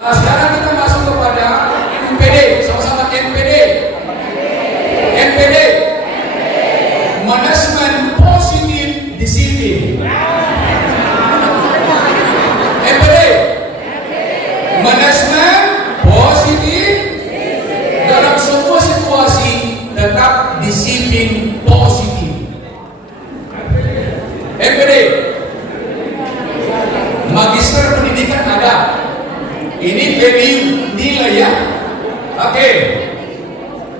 Nah, sekarang kita masuk kepada NPD, sama-sama NPD. NPD, Management Positive Disiplin. NPD, Management Positif dalam semua situasi tetap disiplin positif. NPD, Magister Pendidikan ada. Ini value nilai ya. Oke.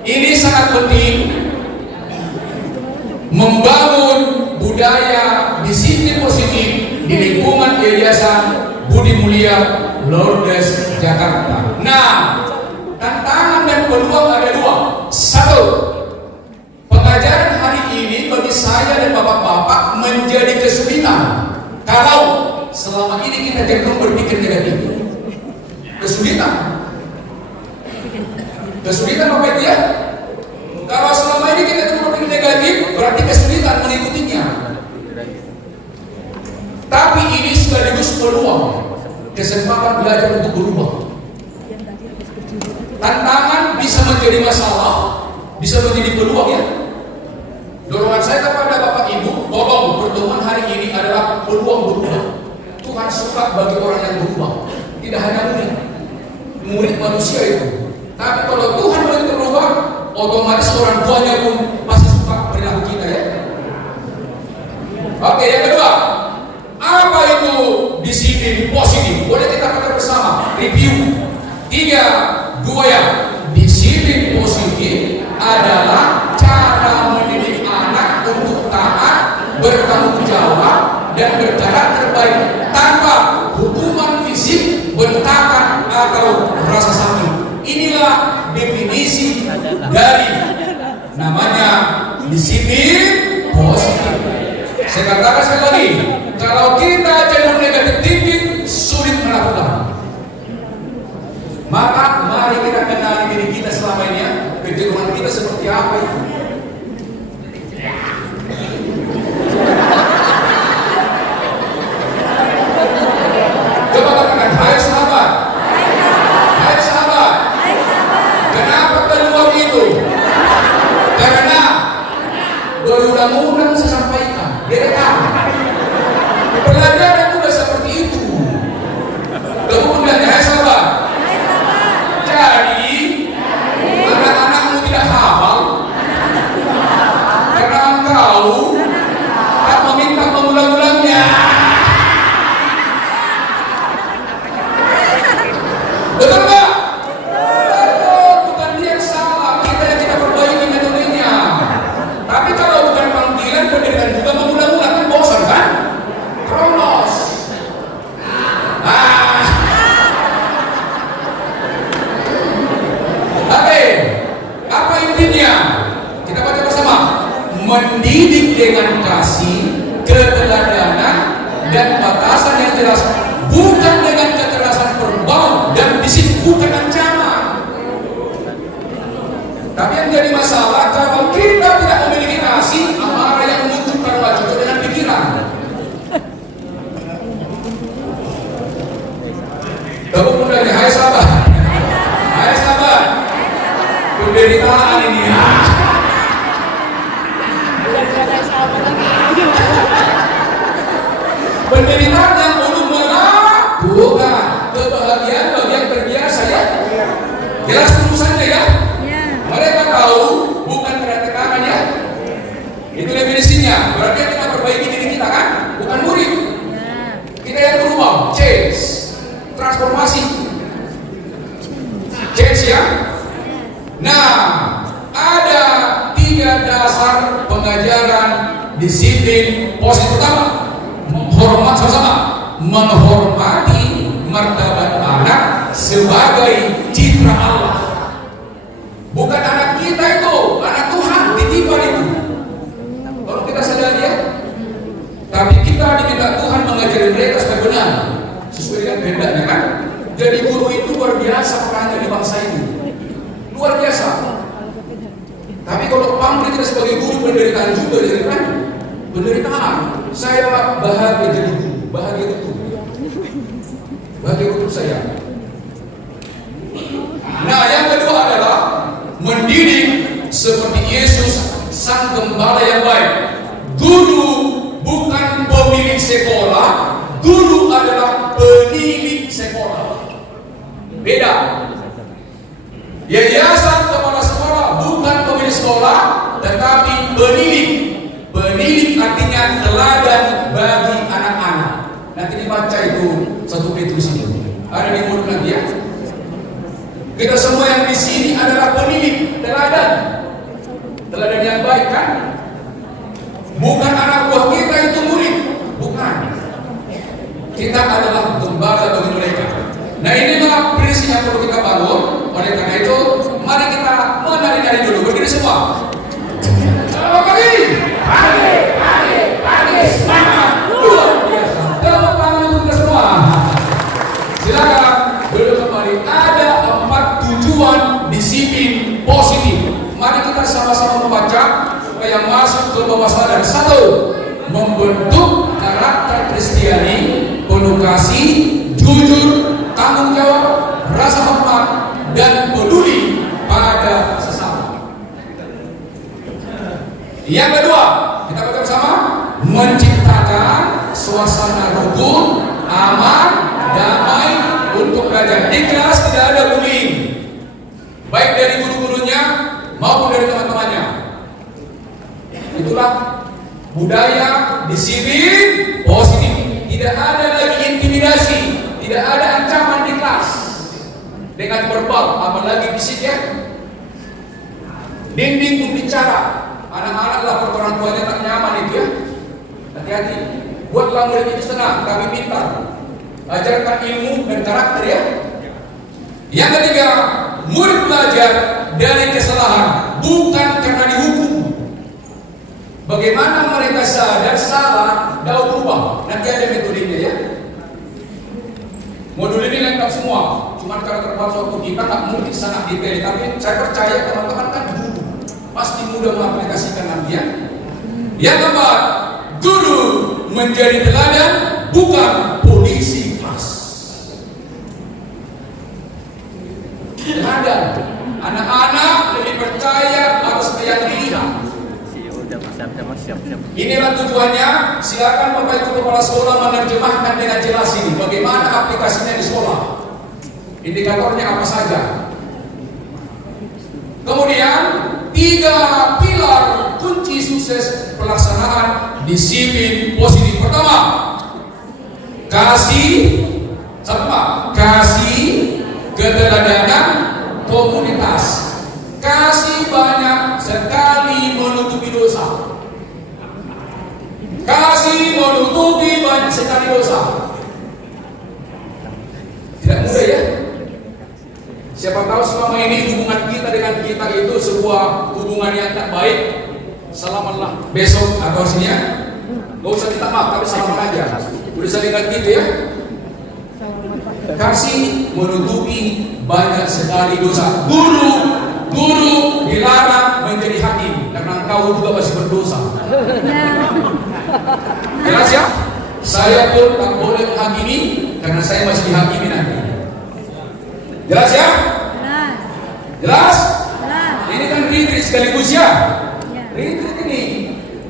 Ini sangat penting membangun budaya disiplin positif di lingkungan Yayasan Budi Mulia Lourdes Jakarta. Nah, tantangan dan peluang ada dua. Satu, pengajaran hari ini bagi saya dan bapak-bapak menjadi kesulitan kalau selama ini kita cenderung berpikir negatif. Kesulitan apa itu ya? Kalau selama ini kita cenderung berpikir negatif, berarti kesulitan mengikutinya. Tapi ini sekaligus peluang, kesempatan belajar untuk berubah. Tantangan bisa menjadi masalah, bisa menjadi peluang ya. Dorongan saya kepada Bapak Ibu, tolong pertemuan hari ini adalah peluang berubah. Tuhan suka bagi orang yang berubah, tidak hanya murid manusia itu. Tapi kalau Tuhan mau kita berubah, otomatis orang tuanya pun pasti suka perilaku kita ya. Oke, yang kedua, apa itu disiplin positif? Boleh kita pakai bersama, review. 3, 2 ya. Disiplin positif adalah cara mendidik anak untuk taat, bertanggung jawab, dan berjalan terbaik tanpa hukuman fisik, bentakan atau rasa sakit. Inilah definisi dari namanya disiplin positif. Saya katakan sekali lagi, kalau kita cenderung negatif thinking, sulit melakukan. Maka mari kita kenali diri kita selama ini ya, kecenderungan kita seperti apa itu. Coba katakan, hai sahabat. Hai sahabat. Kenapa keluar itu? Karena berundang-undang saya sampaikan, direkam. Pelajaran sudah seperti itu. Kemudian hai sahabat. Jadi anak-anakmu tidak hafal karena engkau tak meminta mengulang-ulangnya. Betul nggak? Betul, bukan dia yang salah, kita yang tidak perbaiki metodenya. Tapi kalau bukan panggilan, pendidikan juga mengulang-ulang, kan bosan kan? Kronos. Oke, apa intinya? Kita baca bersama. Mendidik dengan kasih, keteladanan, dan batasan yang jelas, bukan dengan kekerasan verbal dan fisik, bukan ancaman. Tapi yang jadi masalah kalau kita tidak memiliki kasih, amarah yang muncul karena cukup dengan pikiran. Tepuk tangannya, hai sahabat. Hai sahabat. Penderitaan ini ya. Penderitaan yang belum melakukan kebahagiaan bagi yang terbiasa ya. Jelas urusannya ya. Mereka tahu bukan karena tekanan ya. Itu definisinya. Berarti kita perbaiki diri kita kan, bukan murid. Kita yang berubah, change, transformasi, change ya. Nah, ada 3 dasar pengajaran disiplin positif. Pertama, menghormati martabat anak sebagai citra Allah. Bukan anak kita itu, anak Tuhan, titipan itu. Kalau kita sadar ya, tapi kita diminta Tuhan mengajari mereka supaya benar, sesuai dengan kehendaknya kan. Jadi guru itu luar biasa perannya di bangsa ini, luar biasa. Tapi kalau pamrih kita sebagai guru, penderitaan juga jadi kan. Penderitaan. Saya bahagia jadi guru, bahagia betul saya. Beda. Yayasan kepala sekolah bukan pemilik sekolah, tetapi pendidik. Pendidik artinya teladan bagi anak-anak. Nanti dibaca itu 1 Petrus ini. Ada di mulut nanti ya. Kita semua yang di sini adalah pendidik, teladan. Teladan yang baik kan? Bukan anak buah kita itu murid, bukan. Kita adalah gembala bagi mereka. Nah, inilah prinsip yang perlu kita bangun. Oleh karena itu, mari kita menari-nari dulu. Berdiri semua. Selamat pagi. Pagi. Semangat. Luar biasa. Tepuk tangan untuk kita semua. Silakan duduk kembali. Ada 4 tujuan disiplin positif. Mari kita sama-sama membaca supaya masuk ke bawah sadar. 1. Membentuk karakter Kristiani, penuh kasih, jujur, tanggung jawab, rasa hormat, dan peduli pada sesama. Yang kedua, kita baca bersama. Menciptakan suasana rukun, aman, damai untuk belajar. Di kelas tidak ada bullying, baik dari guru-gurunya maupun dari teman-temannya. Itulah budaya disiplin positif. Tidak ada lagi intimidasi, tidak ada ancaman di kelas dengan verbal, apalagi fisik ya. Dinding berbicara. Anak-anak lapor orang tuanya tak nyaman itu ya. Hati-hati. Buatlah murid itu senang, kami minta. Ajarkan ilmu dan karakter ya. Yang ketiga, murid belajar dari kesalahan, bukan karena dihukum. Bagaimana mereka sadar salah, dapat berubah. Nanti ada metodenya ya. Modul ini lengkap semua. Cuma karena terbatas waktu kita nggak mungkin sangat detail. Tapi saya percaya teman-teman kan guru, pasti mudah mengaplikasikan nanti ya. Yang keempat, guru menjadi teladan, bukan polisi kelas. Teladan. Anak-anak lebih percaya atas yang dilihat. Inilah tujuannya. Silakan Bapak Ibu Kepala Sekolah menerjemahkan dengan jelas ini bagaimana aplikasinya di sekolah. Indikatornya apa saja. Kemudian 3 pilar kunci sukses pelaksanaan disiplin positif. Pertama, kasih, keteladanan, komunitas. Kasih banyak sekali menutupi dosa. Kasih menutupi banyak sekali dosa. Tidak mudah ya. Siapa tahu selama ini hubungan kita dengan kita itu sebuah hubungan yang tak baik. Selamatlah besok atau sini ya. Gak usah minta maaf, tapi selamat aja. Udah salingan gitu ya. Kasih menutupi banyak sekali dosa. Guru dilarang menjadi hakim karena engkau juga masih berdosa. Jelas ya? Saya pun tak boleh menghakimi karena saya masih dihakimi nanti. Jelas ya? Jelas? Ini kan retreat sekaligus ya. Retreat ini.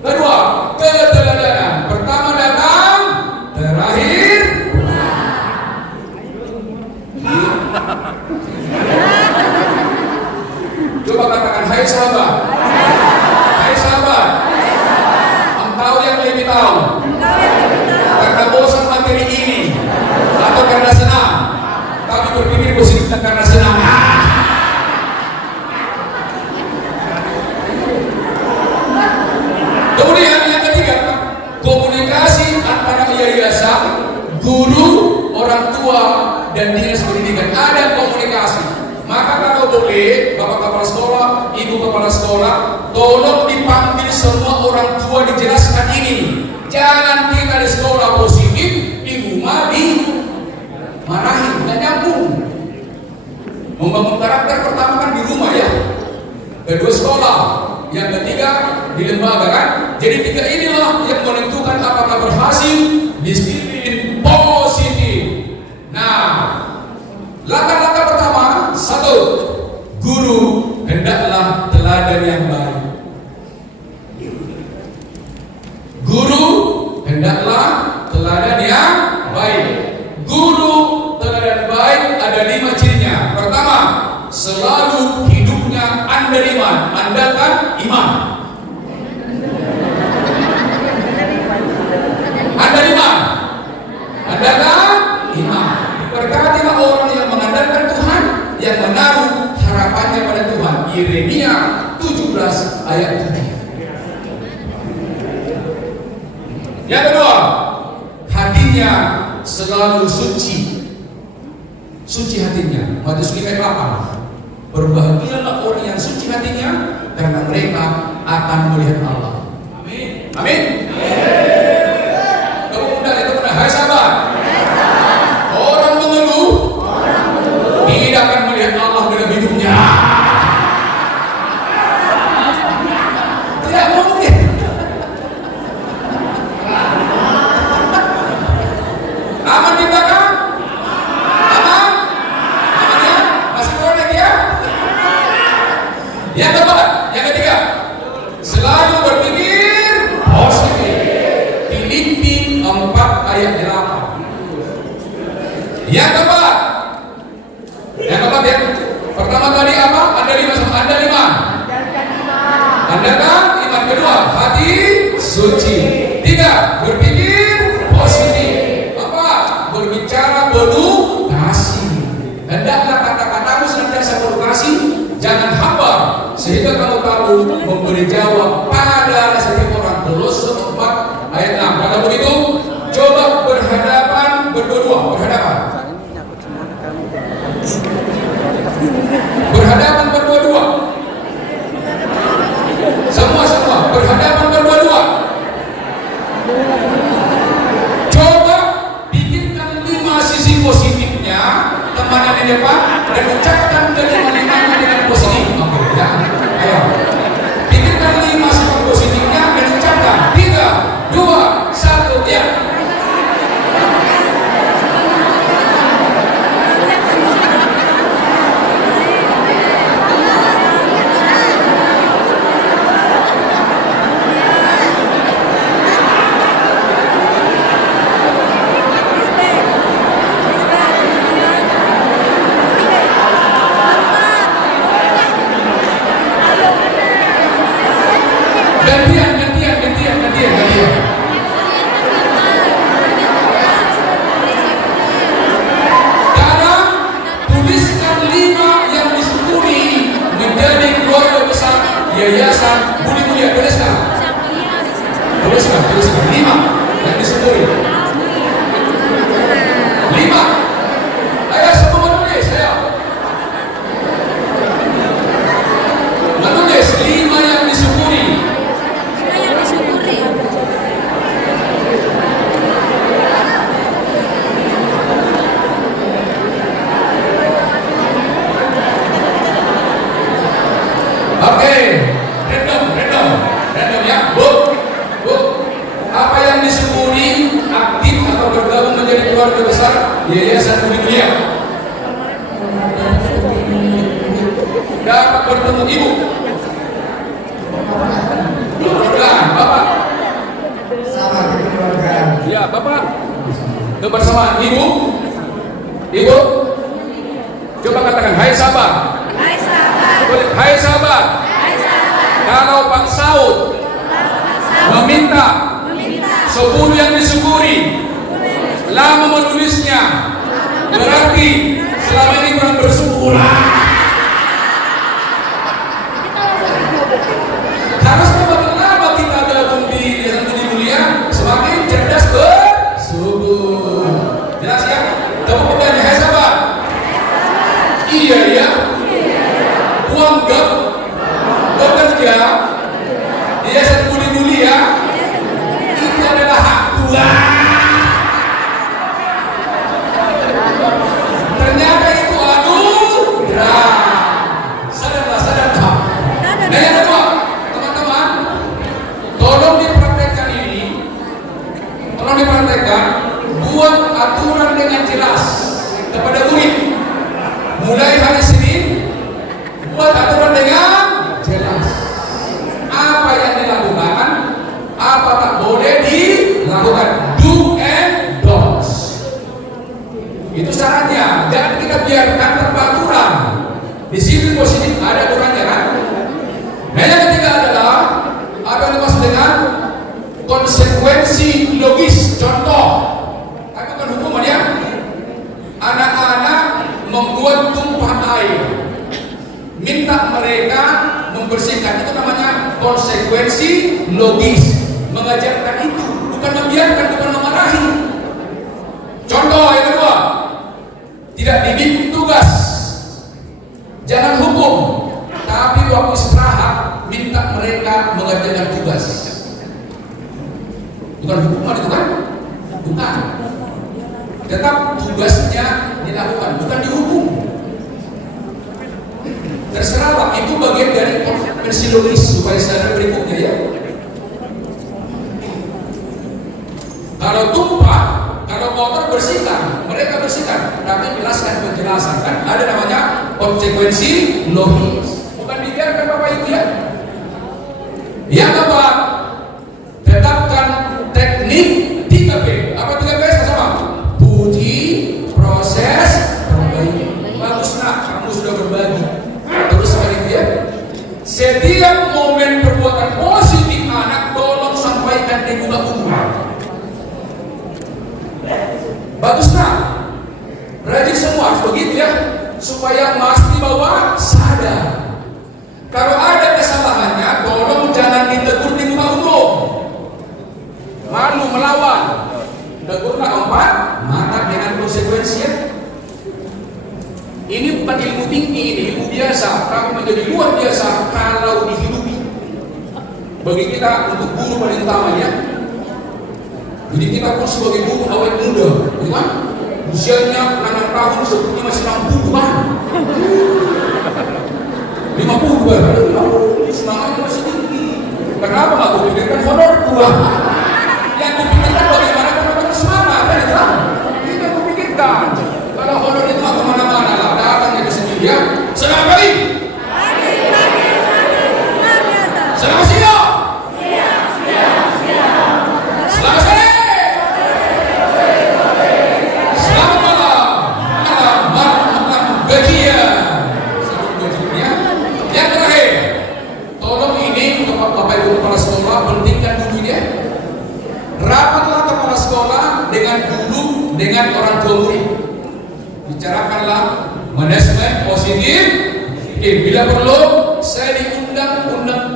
Kedua, keteladanan. Pertama datang, terakhir coba katakan, hai sahabat. Hai sahabat. Engkau yang lebih tahu. Karena bosan materi ini atau karena senang. Kami berpikir positif karena senang. Kemudian yang ketiga, komunikasi antara yayasan, guru, orang tua, dan dinas pendidikan. Ada komunikasi. Maka kalau boleh, Bapak Kepala Sekolah, Ibu Kepala Sekolah, tolong dipanggil semua orang tua dijelaskan ini. Jangan kita di sekolah positif, di rumah marahin, tidak nyambung. Membangun karakter pertama kan di rumah ya. Kedua sekolah, yang ketiga di lembaga kan. Jadi 3 inilah yang menentukan apakah berhasil disiplin positif. Nah, langkah-langkah pertama, 1, guru hendaklah teladan yang baik. Guru hendaklah teladan yang baik. Guru teladan baik ada 5 cirinya. andalkan iman. Andalkan iman. Berkatilah orang yang mengandalkan Tuhan, yang menaruh harapannya pada Tuhan. Yeremia 17 ayat 7. Yang kedua, hatinya selalu suci. Suci hatinya. Matius 5 ayat 8. Berbahagialah orang yang suci hatinya, karena mereka akan melihat Allah. Amin. Amin. Kamu undang itu benar. Hai sahabat. Orang mengeluh tidak akan melihat Allah dalam hidupnya. Tidak mungkin. Aman di belakang? Aman? Aman ya? Masih connect ya? Yang keempat, yang ketiga, selalu berpikir positif. Filipi 4 ayat 8. Yang keempat ya. Pertama tadi apa? Anda lima. Andalkan iman. Kedua, hati suci. 3, berpikir positif. 4, berbicara penuh kasih. Hendaklah kata-katamu senantiasa penuh kasih, jangan hambar, sehingga kamu tahu memberi jawab pada setiap orang. Kolose 4 ayat 6. Kalau begitu, coba berhadapan berdua. Berhadapan berdua. Semua berhadapan berdua. Coba bikinkan 5 sisi positifnya teman yang di depan dan ucapkan kelima-limanya dengan positif. Oke, ya. Ayo. Bikinkan 5 sisi positifnya dan ucapkan 3, 2, 1, ya. Gantian. Sekarang tuliskan 5 yang disyukuri menjadi keluarga besar Yayasan Budi Mulia. Tuliskan 5 yang disyukuri. 5. Ayo semua menulis. Menulis 5 yang disyukuri. Oke, random ya, Bu. Apa yang disyukuri aktif atau bergabung menjadi keluarga besar Yayasan Budi Mulia? Dapat bertemu Ibu. Bapak. Sama keluarga. Ya, Bapak. Kebersamaan Ibu. Coba katakan, hai sahabat. Hai sahabat. Kalau Pak Saud meminta 10 yang disyukuri, lama menulisnya, berarti selama ini kurang bersyukur. Harus semakin lama kita gabung di Yayasan Budi Mulia, semakin cerdas bersyukur. Jelas ya? Tepuk tangan, hai sahabat. Iya ya. Kuanggap bekerja di Yayasan Budi Mulia itu adalah hak Tuhan. Ternyata itu anugerah. Sadar. Nah yang kedua, teman-teman, tolong dipraktekkan, buat aturan dengan jelas kepada murid. Mulai hari Senin, buat aturan dengan jelas. Apa yang dilakukan, apa tak boleh dilakukan. Do and don'ts. Itu syaratnya. Jangan kita biarkan tanpa aturan. Di sini positif ada aturannya kan? konsekuensi logis. Contoh, tapi bukan hukuman ya. Anak-anak membuat tumpah air, minta mereka membersihkan, itu namanya konsekuensi logis. Mengajarkan itu, bukan membiarkan, bukan memarahi. Contoh yang kedua, tidak dibimbing tugas, jangan hukum, tapi waktu istirahat minta mereka mengerjakan tugas. Bukan hukuman itu kan? Bukan. Tetap tugasnya dilakukan, bukan dihukum. Terserah Pak, itu bagian dari konsekuensi logis supaya sadar berikutnya ya. Kalau tumpah, kalau motor bersihkan, mereka bersihkan, tapi jelaskan penjelasan kan ada namanya konsekuensi logis. Bukan dibiarkan Bapak Ibu ya. Yang keempat, tetapkan teknik 3P. Apa 3P sama? Puji, proses, perbaiki. Bagus nak, kamu sudah berbagi. Terus seperti itu ya. Setiap momen perbuatan positif anak tolong sampaikan di muka umum. Bagus nak, rajin semua harus begitu ya, supaya pasti bahwa sadar. Kalau ada kesalahannya, tolong jangan ditegur di muka umum. Malu melawan. Tegurlah 4 mata dengan konsekuensi ya. Ini bukan ilmu tinggi, ini ilmu biasa, tapi menjadi luar biasa kalau dihidupi. Bagi kita untuk guru paling utama ya. Jadi kita pun sebagai guru awet muda, kan? Usianya 6 tahun, sebetulnya masih 60 kan? 50 kan? Semangatnya masih tinggi. Kenapa nggak kupikirkan honor tua? Yang kupikirkan bagaimana kita semangat, kan itu? Kita kupikirkan. Kalau honor itu nggak kemana-mana lah, datang itu sendiri ya. Selamat pagi. Selamat siang. Selamat sore. Bapak Ibu kepala sekolah, pentingkan dulu ya. Rapatlah kepala sekolah dengan guru, dengan orang tua murid. Bicarakanlah manajemen positif. Bila perlu, saya diundang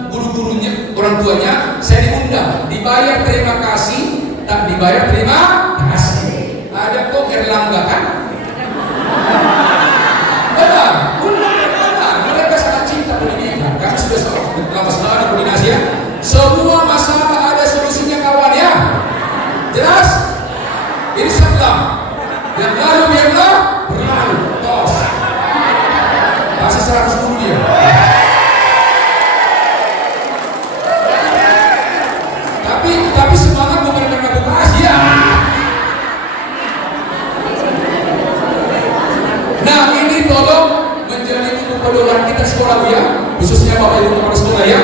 guru-gurunya, orang tuanya, saya diundang. Dibayar terima kasih, tak dibayar terima kasih. Ada kok Erlangga kan? Benar, benar. Mereka sangat cinta pendidikan. Kami sudah lama sekali koordinasi ya. Semua masalah ada solusinya kawan ya. Jelas? Insya Allah. Yang lalu biarlah berlalu. Tos. Masih 100 dulu ya. Tapi semangat bukan karena bekasi ya. Nah ini tolong menjadi pedoman kita sekolah ya, khususnya Bapak Ibu kepala sekolah ya.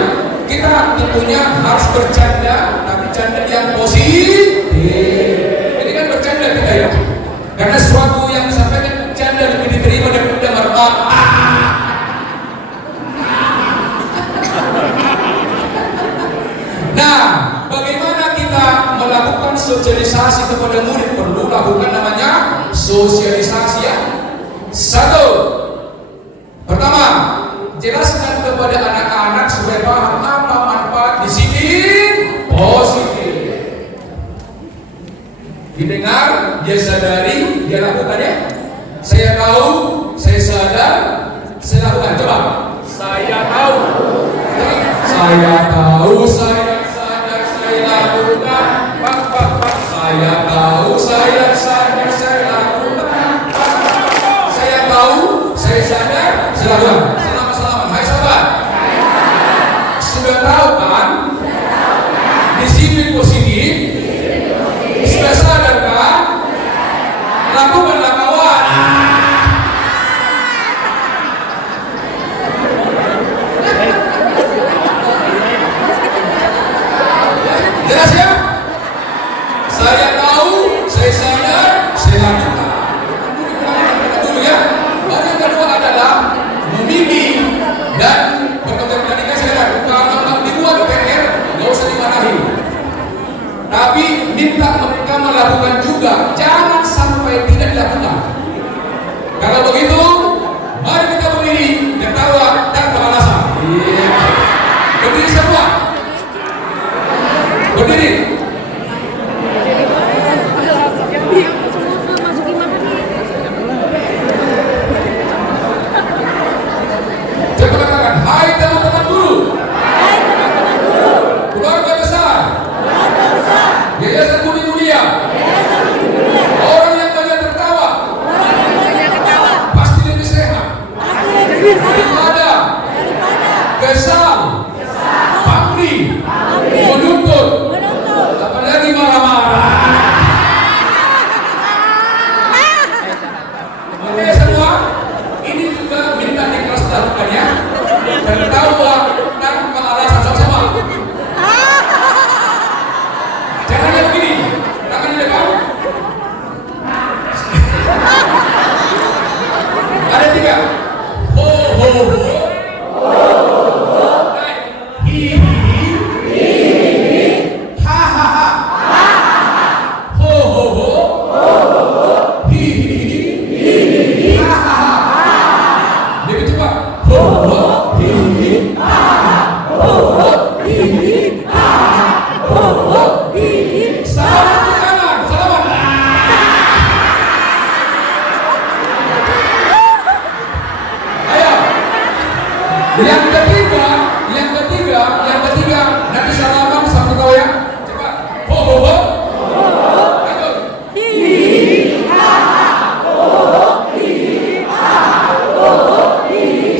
Kita tentunya harus bercanda, tapi canda yang positif. Ini kan bercanda kita ya, karena sesuatu yang disampaikan bercanda lebih diterima daripada marah. Nah, bagaimana kita melakukan sosialisasi kepada murid? Perlu lakukan namanya sosialisasi ya. 1. Pertama, jelaskan kepada anak-anak supaya paham apa manfaat disiplin positif. Didengar, dia sadari, dia lakukan ya. Saya tahu, saya sadar, saya lakukan. Coba. Saya tahu, saya sadar, saya lakukan. Pak. Saya tahu, saya sadar, saya lakukan. Saya tahu, saya sadar, saya lakukan. Selamat. Hai sahabat. Sudah tahu kan? Disiplin positif. Sudah sadar kan? Lakukanlah kawan. Jelas ya? Saya tahu, saya sadar, saya lakukan. Dulu ya. Lalu yang kedua adalah membimbing dan berkomunikasi dengan kalau dibuat PR, nggak usah dimarahi. Hi ha ha ha, ho ho ho, hi ha ha ha. Lebih cepat. Ho ho hi ha ha, ho ho hi ha ha, ho ho hi. Selamat kanan, selamat. Ayo. Yang ketiga, nanti salaman sama kau ya. Cepat. Ho ho ho. Lanjut.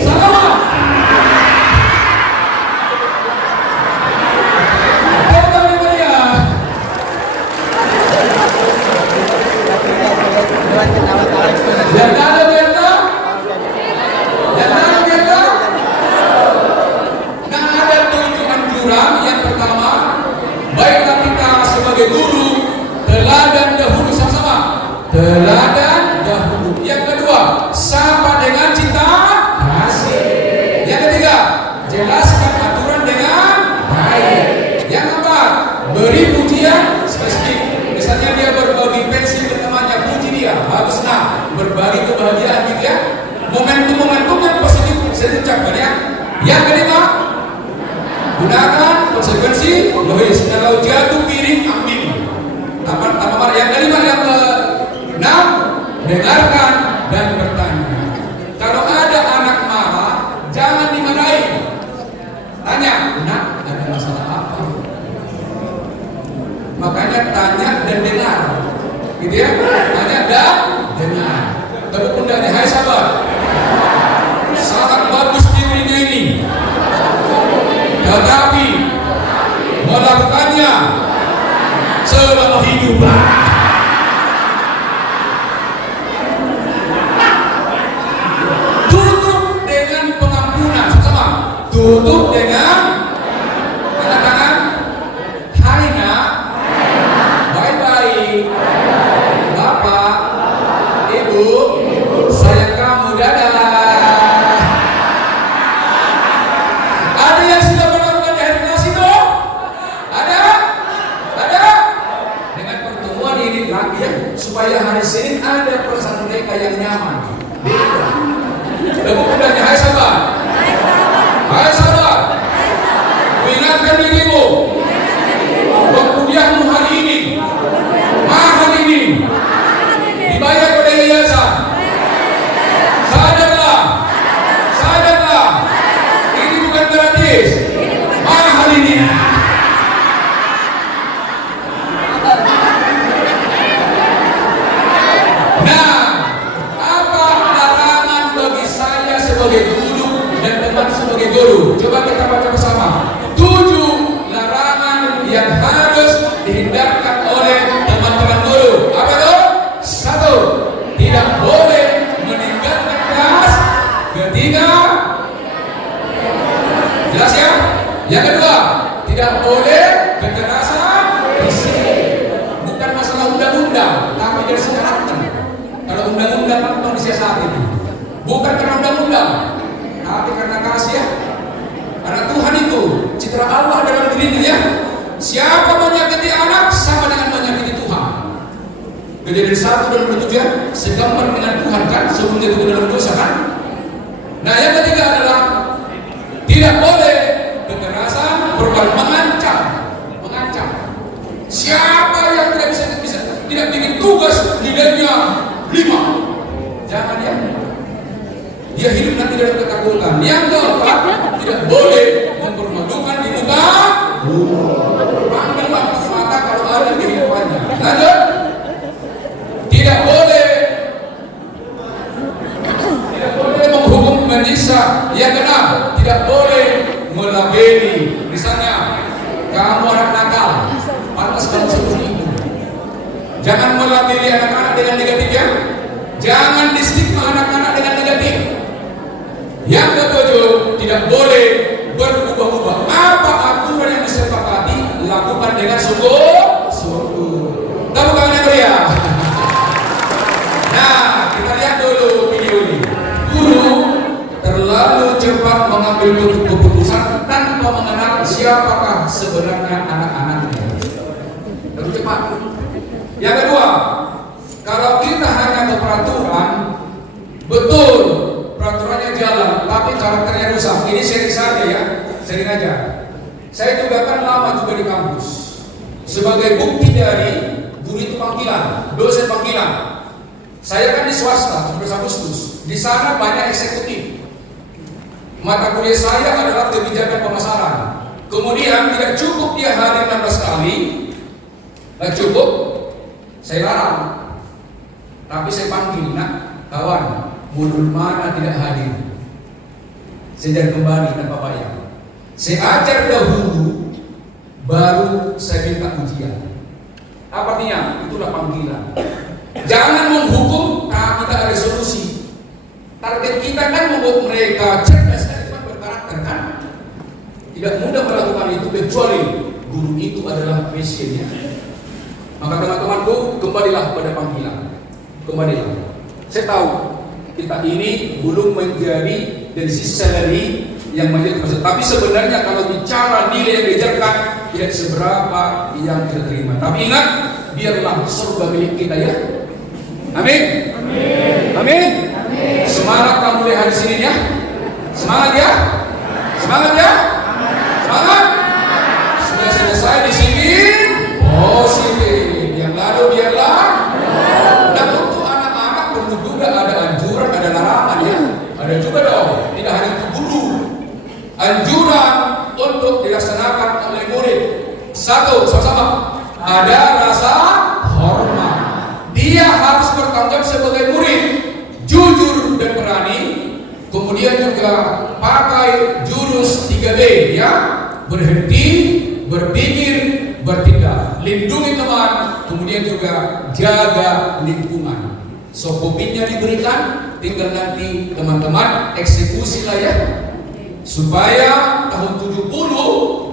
Salaman. Kau kami melihat. Yang ada biasa. Yang ada biasa. Nah, ada 7 anjuran. Yang pertama, baiklah kita sebagai guru teladan dahulu sama-sama. Teladan dahulu. Yang kedua, sapa dengan cinta kasih. Yang ketiga, jelaskan aturan dengan baik. Yang keempat, beri pujian spesifik. Misalnya dia berbagi pensil ke temannya, puji dia, bagus nah, berbagi kebahagiaan gitu ya. Momentum-momentum yang positif saya ucapkan ya. Yang kelima, gunakan konsekuensi logis. Kalau jatuh piring ambil. Yang kelima, yang keenam, dengarkan dan bertanya. Kalau ada anak marah, jangan dimarahi. Tanya, nak, ada masalah apa? Makanya tanya dan dengar, gitu ya. Tanya dan dengar. Tepuk pundaknya, hai sahabat. Sangat bagus teorinya ini. Tetapi melakukannya selama hidup. Tutup dengan pengampunan sama. Tutup dengan tangan. Hai nak, baik-baik. Bapak, ibu, sayang kamu, dadah. Ada yang sudah melakukan di hari kelas itu? Ada? Dengan pertemuan ini lagi ya, supaya hari Senin ada perasaan mereka yang nyaman. Beda. Tepuk pundaknya, hai sahabat. Hai sahabat. Ingatkan dirimu. Kuliahmu hari ini, mahal ini, dibayar oleh yayasan. Sadarlah. Ini bukan gratis. Mahal ini. Nah, apa larangan bagi saya sebagai guru dan teman sebagai guru? Coba kita baca bersama. 7 larangan yang harus dihindarkan oleh teman-teman guru. Apa itu? 1. Tidak boleh meninggalkan kelas ketika. Jelas ya? Yang kedua, tidak boleh kekerasan fisik. Bukan masalah undang-undang, tapi dari sekarang. Kalau undang-undang memang disiasati. Bukan karena undang-undang, tapi karena kasih ya. Karena Tuhan itu citra Allah dalam dirinya ya. Siapa menyakiti anak sama dengan menyakiti Tuhan. Kejadian 1 dan 27 segambar dengan Tuhan kan, sebelum dia turun dalam dosa kan. Nah yang ketiga adalah tidak boleh kekerasan berupa mengancam. Siapa yang tidak bisa tidak bikin tugas nilainya 5, jangan ya. Dia hidup nanti dalam ketakutan. Yang keempat, tidak boleh mempermalukan di muka. Panggil mata kalau ada kehidupannya. Lanjut. Tidak boleh menghukum menyiksa. Yang keenam, tidak boleh melabeli. Misalnya, kamu anak nakal, pantas kamu seperti itu. Jangan melabeli anak-anak dengan negatif ya. Jangan distigma anak-anak dengan negatif. Yang ketujuh, tidak boleh berubah-ubah. Apa aturan yang disepakati, lakukan dengan sungguh-sungguh. Tepuk tangan yang meriah. Nah, kita lihat dulu video ini. Guru terlalu mengambil keputusan tanpa mengenal siapakah sebenarnya anak-anaknya. Terlalu cepat. Yang kedua, kalau kita hanya ke peraturan, betul peraturannya jalan, tapi karakternya rusak. Ini sering saja ya, sering aja. Saya juga kan lama juga di kampus. Sebagai bukti dari guru itu panggilan, dosen panggilan. Saya kan di swasta, 11 Agustus. Di sana banyak eksekutif. Mata kuliah saya adalah kebijakan pemasaran. Kemudian tidak cukup dia hadir 16 kali, tidak cukup, saya larang. Tapi saya panggil, nak, kawan, modul mana tidak hadir? Saya kembali tanpa bayar. Saya ajar dahulu, baru saya minta ujian. Apa artinya? Itulah panggilan. Jangan menghukum, tapi tak ada solusi. Target kita kan membuat mereka cerdas dan berkarakter kan? Tidak mudah melakukan itu kecuali guru itu adalah passionnya. Maka teman-temanku, kembalilah pada panggilan. Kembalilah. Saya tahu kita ini belum menjadi dari sisi salary yang menjadi maksud. Tapi sebenarnya kalau bicara nilai yang diajarkan tidak seberapa yang kita terima. Tapi ingat, biarlah surga milik kita ya. Amin. Amin. Amin. Semangat kamu mulai hari Senin ya. Semangat ya. Semangat ya. Semangat. Sudah selesai di sini. Positif. Yang lalu biarlah. Dan untuk anak-anak perlu juga ada anjuran, ada larangan ya. Ada juga dong. Tidak hanya untuk guru. Anjuran untuk dilaksanakan oleh murid. Satu, sama-sama. Ada rasa hormat. Dia harus bertanggung jawab sebagai murid, jujur dan berani. Kemudian juga pakai jurus 3B ya, berhenti, berpikir, bertindak, lindungi teman, kemudian juga jaga lingkungan. So kopinya diberikan, tinggal nanti teman-teman eksekusi lah ya, supaya tahun 70,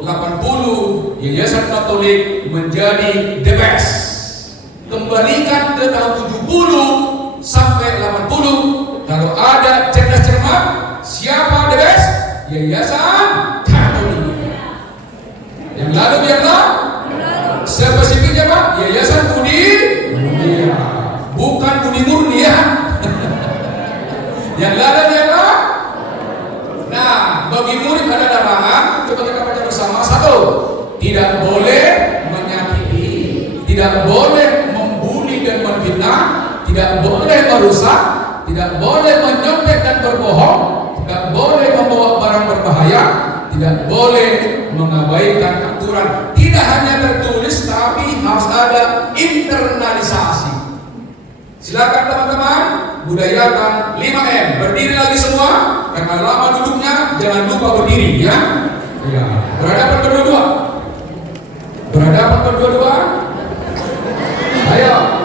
80 Yayasan Katolik menjadi the best. Kembalikan ke tahun 70 sampai 80. Kalau ada cerdas cermat, siapa the best? Yayasan Katolik. Yang lalu biarlah spesifiknya Pak, Yayasan Budi Mulia, bukan Budi Murni ya. Yang lalu biarlah. Nah, bagi murid ada larangan. Coba kita baca bersama. Satu, tidak boleh menyakiti, tidak boleh dan menfitnah, tidak boleh merusak, tidak boleh menyontek dan berbohong, tidak boleh membawa barang berbahaya, tidak boleh mengabaikan aturan. Tidak hanya tertulis, tapi harus ada internalisasi. Silakan teman-teman, budayakan 5M. Berdiri lagi semua, karena lama duduknya, jangan lupa berdiri ya. Ya. Berhadapan berdua-dua. Berhadapan berdua-dua. Ayo.